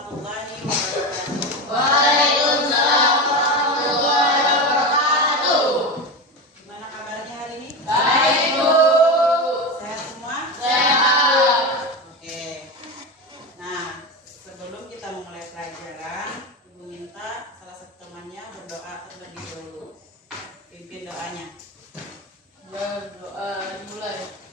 warahmatullahi wabarakatuh. Waalaikumsalam warahmatullahi wabarakatuh. Gimana kabarnya hari ini? Baik, Bu. Sehat semua? Sehat. Oke. Nah, sebelum kita memulai pelajaran, Ibu minta salah satu temannya berdoa terlebih dahulu. Pimpin doanya. Berdoa dimulai.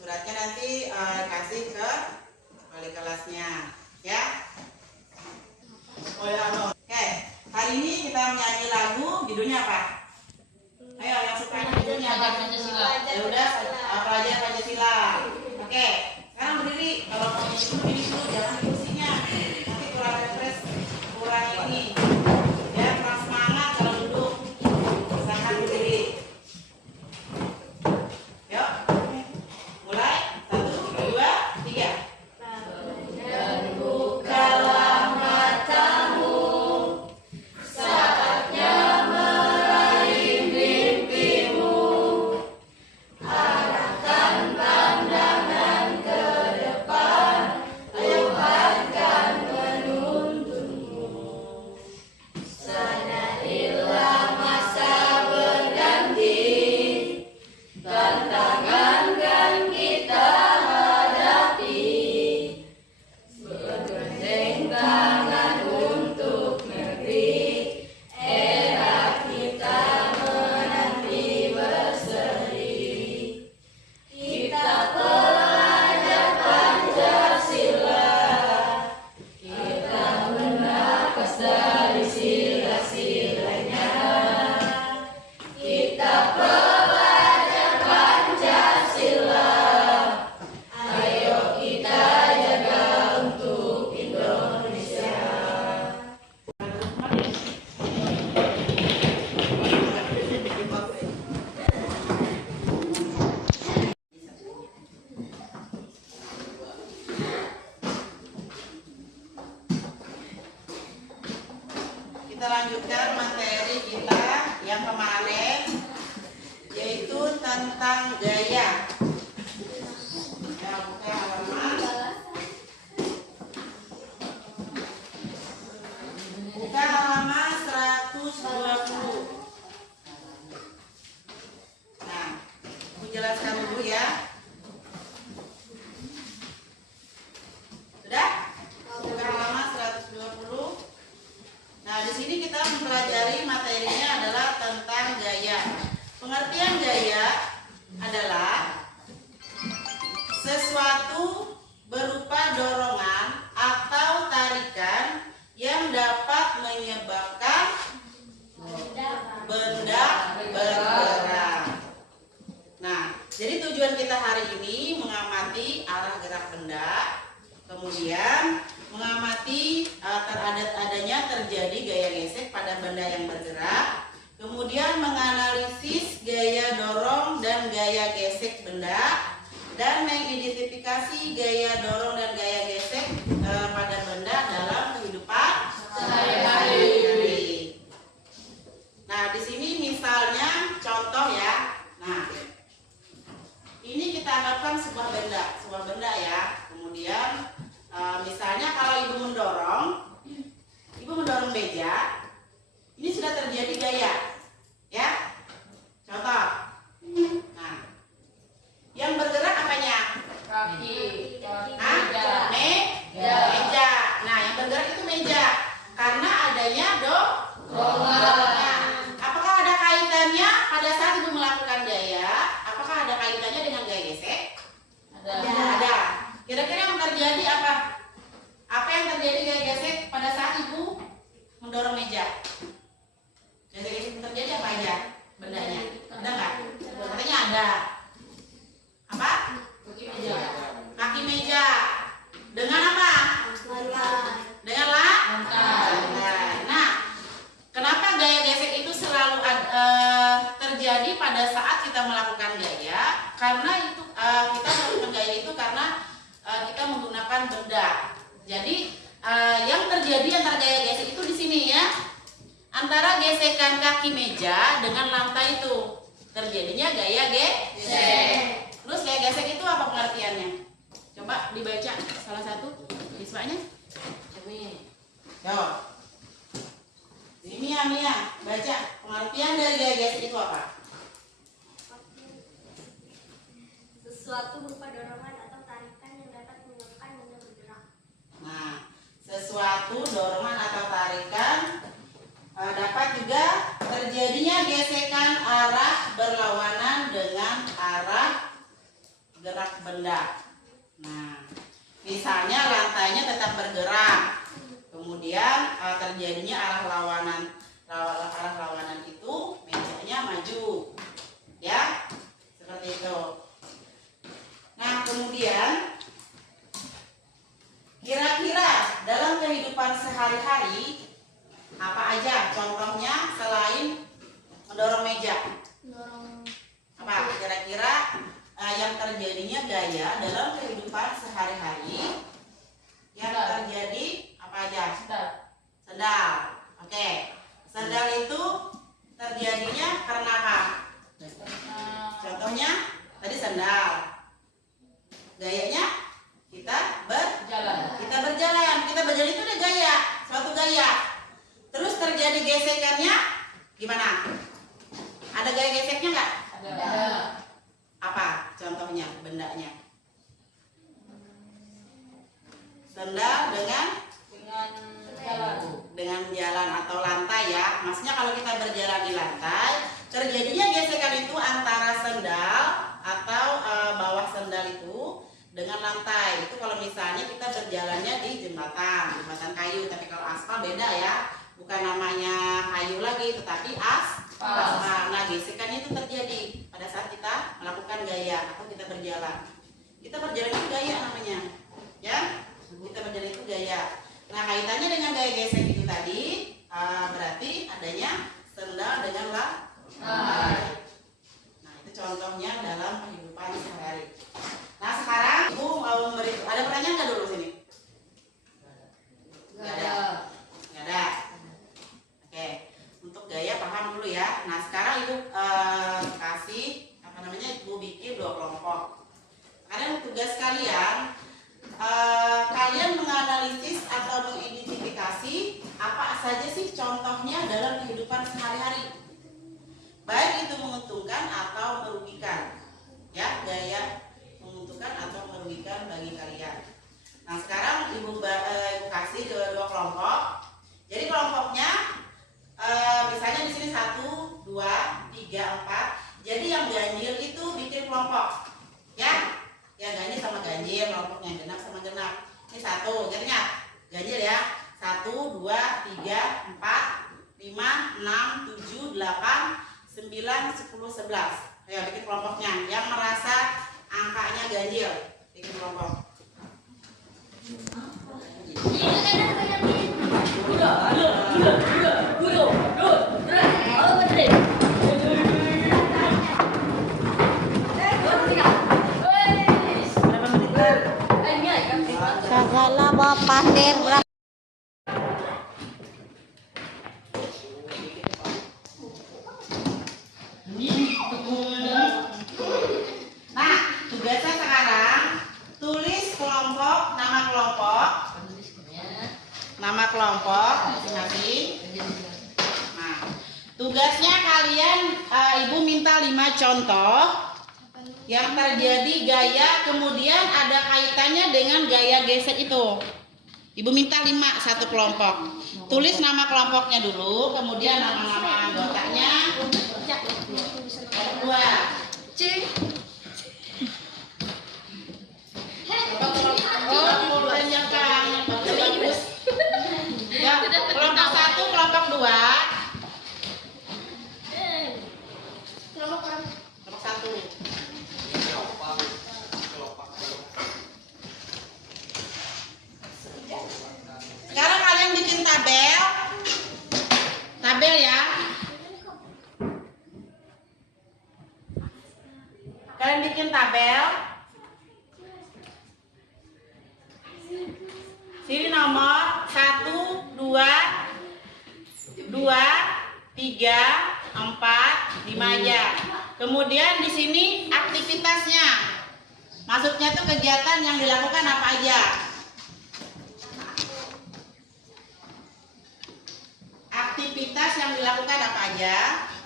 Suratnya nanti kasih ke wali kelasnya, ya. Oh ya, no. Oke, hari ini kita menyanyi lagu, judulnya apa? Ayo, yang suka judulnya apa? Ya udah, pelajar Pancasila. Oke, sekarang berdiri. Kalau mau berdiri dulu, jangan di kursinya. Nanti kurang refresh, kurang ini. Ya, kurang semangat kalau duduk. Usahakan berdiri. Yuk. Mulai, 1, 2, 3. Dan bukalah matamu, saatnya meraih mimpimu. Arahkan pandangan ke depan, Tuhan kan menuntunmu. Sadarilah masa berganti, tantangan kan kita hadapi. Bergandeng tangan untuk negeri, era kita menanti berseri. Kita pelajar Pancasila, kita bernapas dari sila-silanya. Kita pelajar Pancasila, ayo kita jaga untuk Indonesia. Kita lanjutkan materi kita yang kemarin, yaitu tentang gaya. Ya, buka halaman. Buka halaman 120. Nah, aku jelaskan dulu ya. Sudah? Buka halaman 120. Nah, di sini kita mempelajari materinya adalah tentang gaya. Pengertian gaya adalah sesuatu berupa dorongan atau tarikan yang dapat menyebabkan benda bergerak. Nah, jadi tujuan kita hari ini mengamati arah gerak benda, kemudian mengamati adanya terjadi gaya gesek pada benda yang bergerak, kemudian menganalisis gaya dorong dan gaya gesek benda, dan mengidentifikasi gaya dorong dan gaya gesek pada benda dalam kehidupan sehari-hari. Nah, di sini misalnya contoh ya. Nah, ini kita anggapkan sebuah benda ya. Kemudian misalnya kalau ibu mendorong meja, ini sudah terjadi gaya, ya. Contoh. Nah, yang bergerak apanya? Kaki. Meja. Nah, yang bergerak itu meja. Karena adanya dorongan. Apakah ada kaitannya pada saat ibu melakukan gaya? Apakah ada kaitannya dengan gaya gesek? Ada. Kira-kira yang terjadi apa? Apa yang terjadi gaya gesek pada saat ibu mendorong meja? Gaya gesek terjadi apa aja? Bendanya ada nggak? Katanya ada. Apa? Kaki meja. Dengan apa? Dengan lantai. Nah, kenapa gaya gesek itu selalu terjadi pada saat kita melakukan gaya? Karena itu kita melakukan gaya itu karena kita menggunakan benda. Jadi yang terjadi antara gaya gesek itu di sini ya, antara gesekan kaki meja dengan lantai itu terjadinya gaya gesek. Terus gaya gesek itu apa pengertiannya? Coba dibaca salah satu siswanya. Yo. Ini ya Mia, baca pengertian dari gaya gesek itu apa? Sesuatu berupa dorongan atau tarikan yang dapat menyebabkan benda bergerak. Nah, sesuatu dorongan atau tarikan dapat juga terjadinya gesekan arah berlawanan dengan arah gerak benda. Nah, misalnya lantainya tetap bergerak, kemudian terjadinya arah lawanan itu mejanya maju, ya, seperti itu. Nah, kemudian kira-kira dalam kehidupan sehari-hari apa aja contohnya selain mendorong meja? Apa kira-kira yang terjadinya gaya dalam kehidupan sehari-hari yang terjadi apa aja? Sendal. Oke. Sendal itu terjadinya karena apa? Contohnya tadi sendal. Gayanya kita berjalan. Kita berjalan itu udah gaya, suatu gaya. Terus terjadi gesekannya gimana? Ada gaya geseknya nggak? Ada. Apa contohnya bendanya? Sendal dengan jalan atau lantai ya. Maksudnya kalau kita berjalan di lantai, terjadinya gesekan itu antara sendal atau bawah sendal itu dengan lantai. Itu kalau misalnya kita berjalannya di jembatan kayu, tapi kalau aspal beda ya. Bukan namanya kayu lagi, tetapi aspal. Nah, gesekannya itu terjadi pada saat kita melakukan gaya atau kita berjalan. Kita berjalan itu gaya namanya, ya. Kita berjalan itu gaya. Nah, kaitannya dengan gaya gesek itu tadi berarti adanya sendal dengan lantai. Nah, itu contohnya dalam kehidupan sehari-hari. Nah, sekarang Ibu mau memberi, ada pertanyaan nggak dulu sini? Nggak ada. Nggak ada. Oke, untuk gaya paham dulu ya. Nah, sekarang Ibu kasih Ibu bikin 2 kelompok. Kalian tugas kalian kalian menganalisis atau mengidentifikasi apa saja sih contohnya dalam kehidupan sehari-hari, baik itu menguntungkan atau merugikan, ya, gaya menguntungkan atau merugikan bagi kalian. Nah, sekarang Ibu kasih 2 kelompok. Jadi kelompoknya misalnya di sini 1, 2, 3, 4. Jadi yang ganjil itu bikin kelompok, ya. Yang ganjil sama ganjil, kelompoknya genap sama genap. Ini 1, ingat ganjil ya. 1, 2, 3, 4, 5, 6, 7, 8, 9, 10, 11. Ayo bikin kelompoknya. Yang merasa angkanya ganjil, bikin kelompok. Kagala bawa pasir berapa? Nah, tugasnya sekarang tulis nama kelompok masing-masing. Nah, tugasnya kalian Ibu minta 5 contoh yang terjadi gaya kemudian ada kaitannya dengan gaya gesek itu. Ibu minta 5 satu kelompok. Tulis nama kelompoknya dulu, kemudian nama-nama anggotanya. Kelompok 2. Ya, kelompok 1, kelompok 2. Kelompok 1. Sekarang kalian bikin tabel. Tabel ya. Kalian bikin tabel. Sini nomor 1, 2, 3, 4, 5 aja. Kemudian di sini aktivitasnya. Maksudnya tuh kegiatan yang dilakukan apa aja. Aktivitas yang dilakukan apa aja.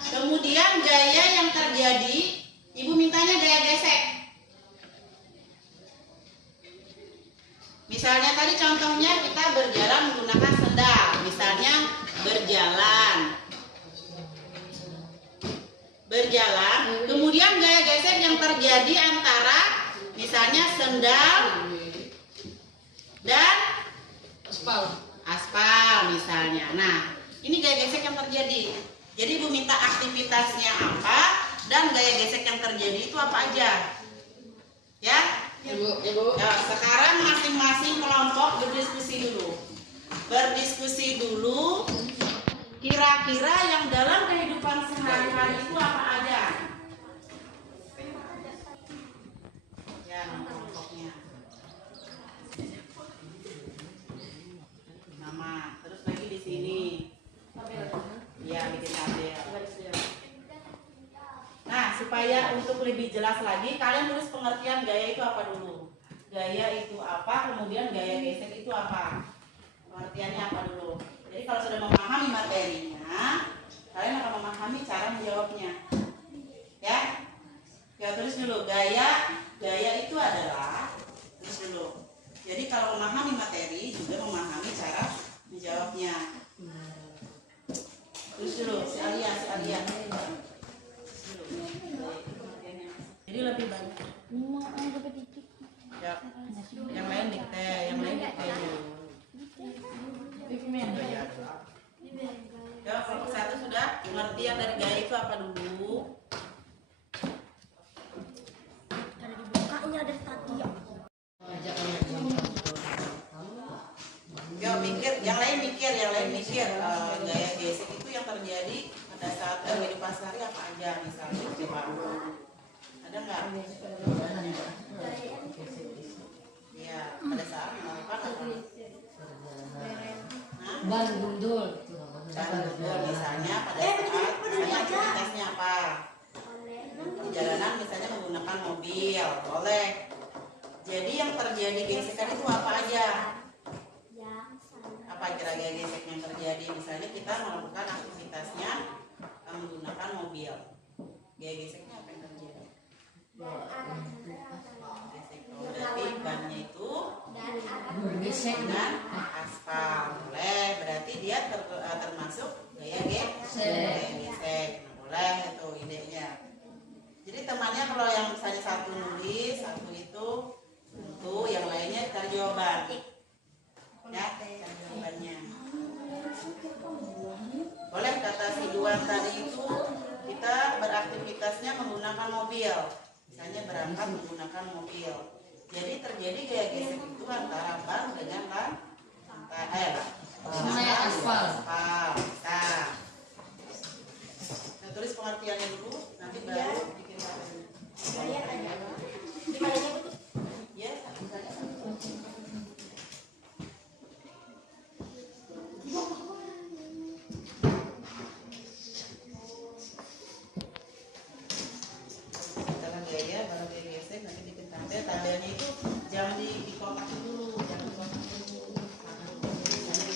Kemudian gaya yang terjadi. Ibu mintanya gaya gesek. Misalnya tadi contohnya kita berjalan menggunakan sendal. Misalnya berjalan. Kemudian gaya gesek yang terjadi antara misalnya sendal dan aspal misalnya. Nah, ini gaya gesek yang terjadi. Jadi Ibu minta aktivitasnya apa dan gaya gesek yang terjadi itu apa aja. Ya? Ibu. Ya, sekarang masing-masing kelompok berdiskusi dulu. Kira-kira yang dalam kehidupan sehari-hari itu apa aja? Ya, kelompoknya. Nama, terus lagi di sini. Ya, bikin tabel. Nah, supaya untuk lebih jelas lagi, kalian tulis pengertian gaya itu apa dulu. Gaya itu apa, kemudian gaya gesek itu apa. Pengertiannya apa dulu. Jadi kalau sudah memahami materinya, kalian akan memahami cara menjawabnya. Ya? Ya, tulis dulu. Gaya itu adalah, tulis dulu. Jadi kalau memahami materi, juga memahami cara menjawabnya. Tulis dulu, si Alia. Jadi lebih banyak. Ya, yang lain dikte dulu. Ya, kelompok 1 sudah pengertian dari gaya itu apa dulu? Ada dibukanya dari tadi ya. Yuk mikir, yang lain mikir. Gaya gesek itu yang terjadi pada saat kehidupan sehari apa aja misalnya, coba. Ada nggak? Iya, pada saat melakukan apa? Ban gundul Misalnya pada saat misalnya aktivitasnya apa? Perjalanan misalnya menggunakan mobil, boleh. Jadi yang terjadi gesekan itu apa aja? Apa kira-kira gesek yang terjadi? Misalnya kita melakukan aktivitasnya menggunakan mobil. Gaya geseknya apa yang terjadi? Gesek. Berarti bannya itu dengan aspal. Boleh, berarti dia termasuk gaya gesek. Nah, boleh itu idenya. Jadi temannya kalau yang misalnya satu nulis, satu itu tentu, yang lainnya cari jawaban. Ya, cari jawabannya. Boleh kata si Duan tadi itu kita beraktivitasnya menggunakan mobil. Misalnya berangkat menggunakan mobil. Jadi terjadi gaya gesek itu antara ban dengan aspal. Nah, tulis pengertiannya dulu, nanti baru bikin tabel. Ya, setelah gaya, baru gaya gesek, nanti bikin tabel. Tabelnya itu jangan di kotak dulu, jangan di kotak dulu. Nanti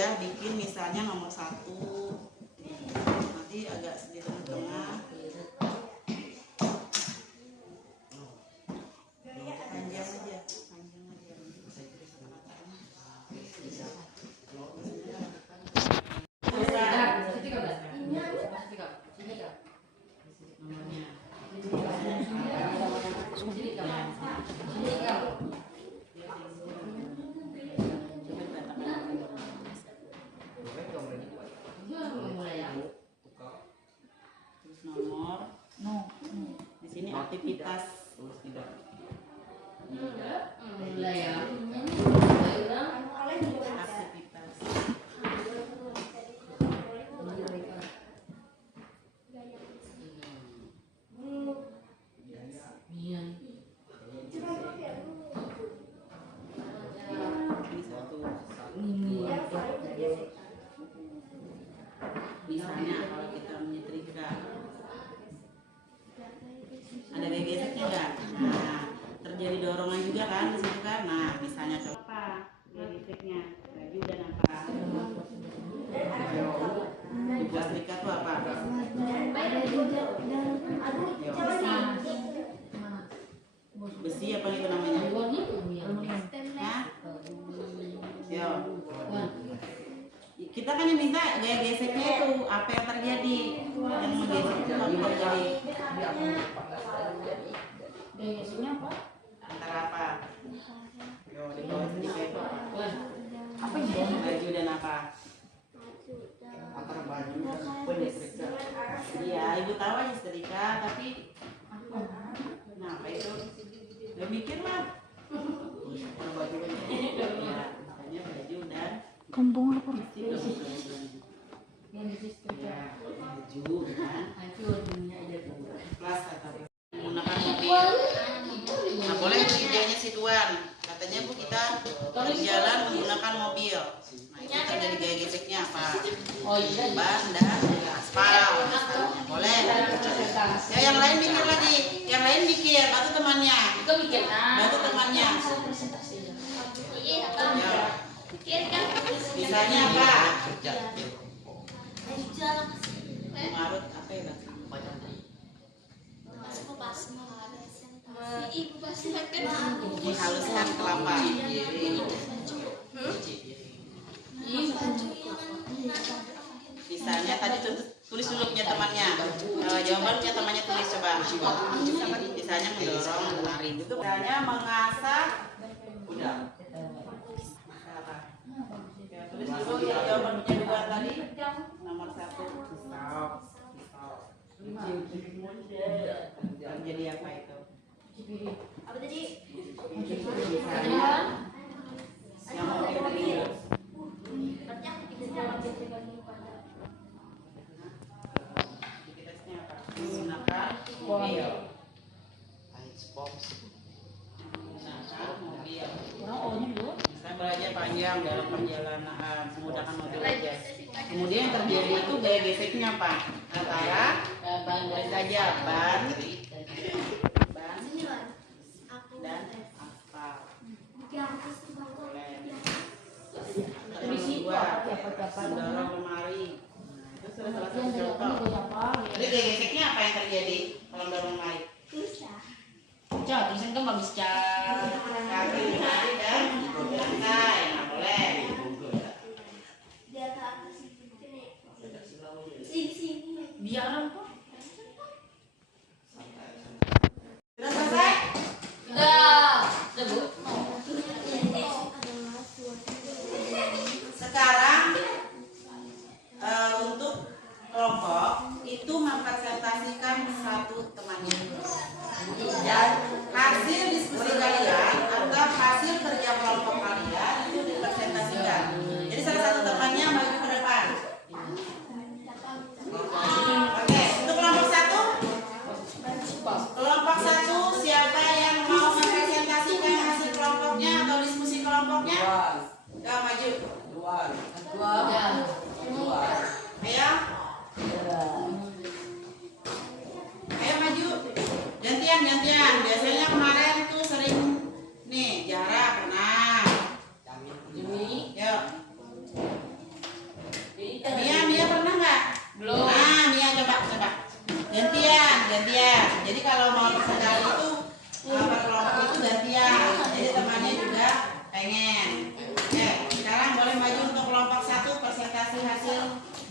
ya, bikin misalnya nomor 1. Nanti agak di tengah-tengah. Panjang aja. Nomor, di sini aktivitas. Aktivitas. Ini satu. Misalnya kalau kita menyetrika, ada geseknya nggak? Nah, terjadi dorongan juga kan di situ kan? Nah, misalnya coba apa geseknya? Baju dan apa? Buat setrika tuh apa? Besi apa itu namanya? Hah? Yo. Kita kan yang minta gaya geseknya itu apa yang terjadi, yang menggesek itu apa terjadi? Gaya geseknya apa? Antara apa? Yo, di bawah sini kayak apa? Apa ini? Baju dan apa? Antara baju Iya, ibu tahu aja setrika, tapi nah apa itu? Udah mikir lah. Kalau baju kan ya, misalnya baju dan kampung apa? yang ya, baju kan plus atau menggunakan mobil. Nah boleh kerjanya situan, katanya bu kita berjalan menggunakan mobil. Nah itu terjadi gaya geseknya apa? Ban dan aspal misalnya. Boleh. Ya yang lain mikir lagi, yang lain mikir, bantu temannya. Bantu temannya. Ya. Misalnya apa? Mengarut apa ya bang? Menghaluskan kelapa. Misalnya tadi tulis dulu punya temannya. Jawaban punya temannya tulis coba. Misalnya mendorong, menarik. Itu misalnya mengasah. Udah. Ya, tulis dulu ya jawaban punya dua tadi. Nomor 1. Terjadi apa itu? Apa tadi? Misalnya yang mobil tadi. Aktivitasnya apa? Menggunakan mobil. Menggunakan mobil. Misalnya belajar panjang dalam perjalanan menggunakan mobil aja. Kemudian yang terjadi itu gaya geseknya apa? Antara tulis saja ban dan aspal. Boleh. Terus dua, mendorong lemari. Nah, itu sudah salah satu contoh. Jadi gaya geseknya apa yang terjadi kalau mendorong lemari? Tulisan kan bagus cara. Kaki lemari dan lantai. Nah, boleh. Biar apa? Sudah selesai? Sekarang untuk kelompok itu mempresentasikan satu temannya. Dan hasil diskusi kalian atau hasil kerja kelompok kalian itu dipresentasikan. Jadi salah satu temannya maju ke depan. Oke, untuk kelompok 1. Kelompok 1 siapa yang mau mempresentasikan hasil kelompoknya atau diskusi kelompoknya? Ya maju. Ayo. Ayo maju. Gantian. Biasanya kemarin tuh sering nih jarak. Nah. Yuk.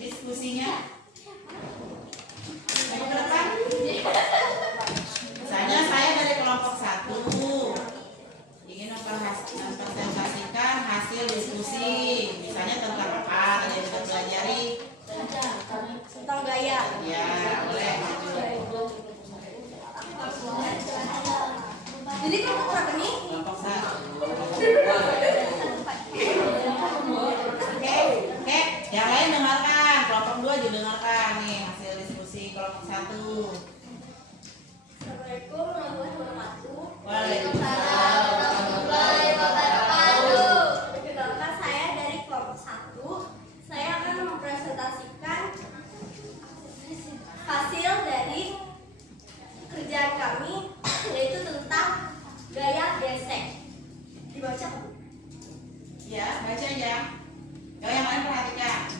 diskusinya. Ayo ke depan. Misalnya saya dari kelompok 1 ingin mempresentasikan hasil diskusi. Misalnya tentang apa tadi yang kita pelajari? Tentang gaya. Ya, boleh. Jadi kelompok berapa nih? Kelompok 1. Oke, yang lain dengarkan. Kelompok 2 juga dengarkan nih hasil diskusi kelompok 1. Assalamualaikum warahmatullahi wabarakatuh. Waalaikumsalam warahmatullahi wabarakatuh. Perkenalkan, saya dari kelompok 1. Saya akan mempresentasikan hasil dari kerjaan kami, yaitu tentang gaya gesek. Dibaca kan? Ya, baca ya. Yang lain perhatikan.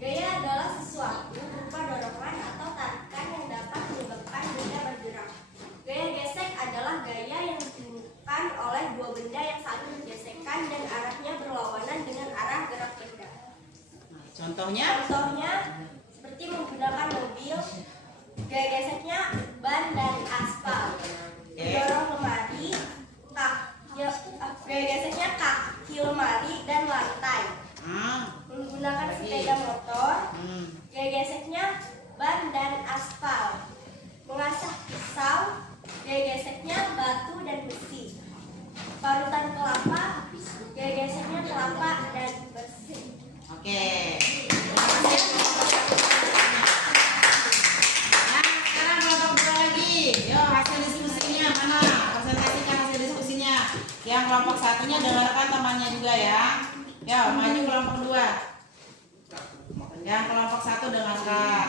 Gaya adalah sesuatu berupa dorongan atau tarikan yang dapat menyebabkan benda bergerak. Gaya gesek adalah gaya yang ditimbulkan oleh dua benda yang saling bergesekan dan arahnya berlawanan dengan arah gerak benda. Contohnya? Contohnya seperti menggunakan mobil, gaya geseknya ban dan aspal. Dorong lemari, gaya geseknya kaki lemari dan lantai. Menggunakan sepeda motor, gaya geseknya ban dan aspal. Mengasah pisau, gaya geseknya batu dan besi. Parutan kelapa, gaya geseknya kelapa dan besi. Oke. Nah, sekarang kelompok 2 lagi. Yuk, hasil diskusinya mana? Presentasikan hasil diskusinya. Yang kelompok 1-nya dengarkan temannya juga ya. Yuk, maju kelompok 2. Yang kelompok 1 dengarkan.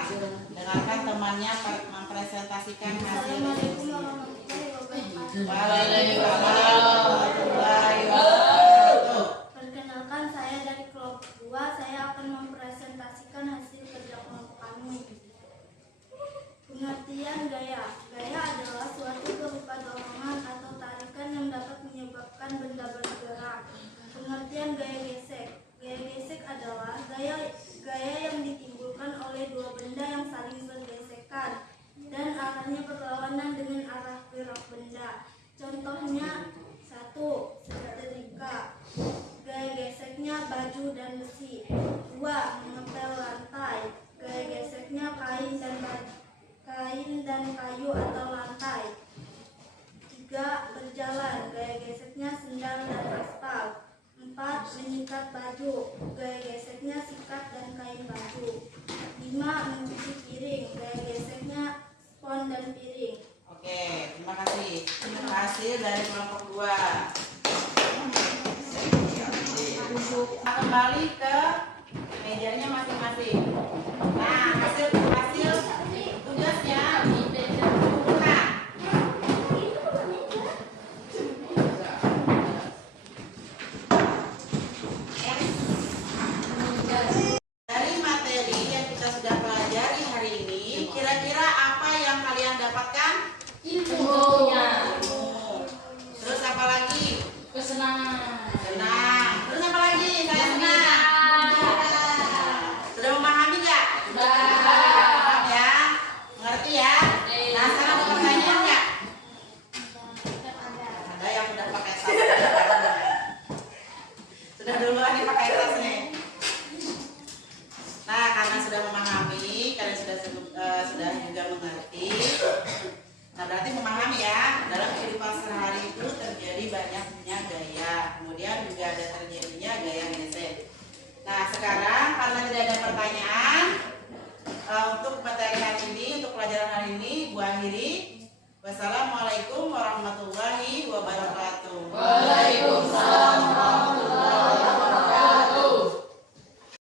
Dengarkan temannya mempresentasikan hasil diskusi. Waalaikumsalam warahmatullahi wabarakatuh. Perkenalkan, saya dari kelompok 2. Saya akan mempresentasikan hasil kerja kelompok kami. Pengertian gaya. Gaya adalah suatu berupa dorongan atau tarikan yang dapat menyebabkan benda bergerak. Pengertian gaya gesek. Gaya gesek adalah gaya yang ditimbulkan oleh dua benda yang saling bergesekan dan arahnya berlawanan dengan arah gerak benda. Contohnya 1. Setrika. Gaya geseknya baju dan besi. 2. Mengepel lantai. Gaya geseknya kain dan kayu atau lantai. 3. Berjalan. Gaya geseknya sendal dan aspal. 4. Menyikat baju. Gaya geseknya sikat dan kain baju. 5. Mencuci piring. Gaya geseknya spons dan piring. Oke, terima kasih. Hasil dari kelompok 2. Kita kembali ke mejanya masing-masing. Nah, hasil tugasnya bukan. Dari materi yang kita sudah pelajari hari ini, kira-kira apa yang kalian dapatkan? Ilmunya. Terus apa lagi? Kesenangan. Senang. Terus apa lagi? Saya senang. Sudah memahami nggak? Paham ya? Mengerti ya? Nah, sekarang ada pertanyaan nggak? Ada yang udah pakai tas. Sudah duluan nih pakai tas nih. Nah, karena sudah memahami, kalian sudah juga mengerti. Nah, berarti memahami ya, dalam kehidupan sehari itu terjadi banyaknya gaya, kemudian juga ada terjadinya gaya gesek. Nah, sekarang karena tidak ada pertanyaan untuk materi hari ini, untuk pelajaran hari ini, Bu akhiri. Wassalamualaikum warahmatullahi wabarakatuh. Waalaikumsalam.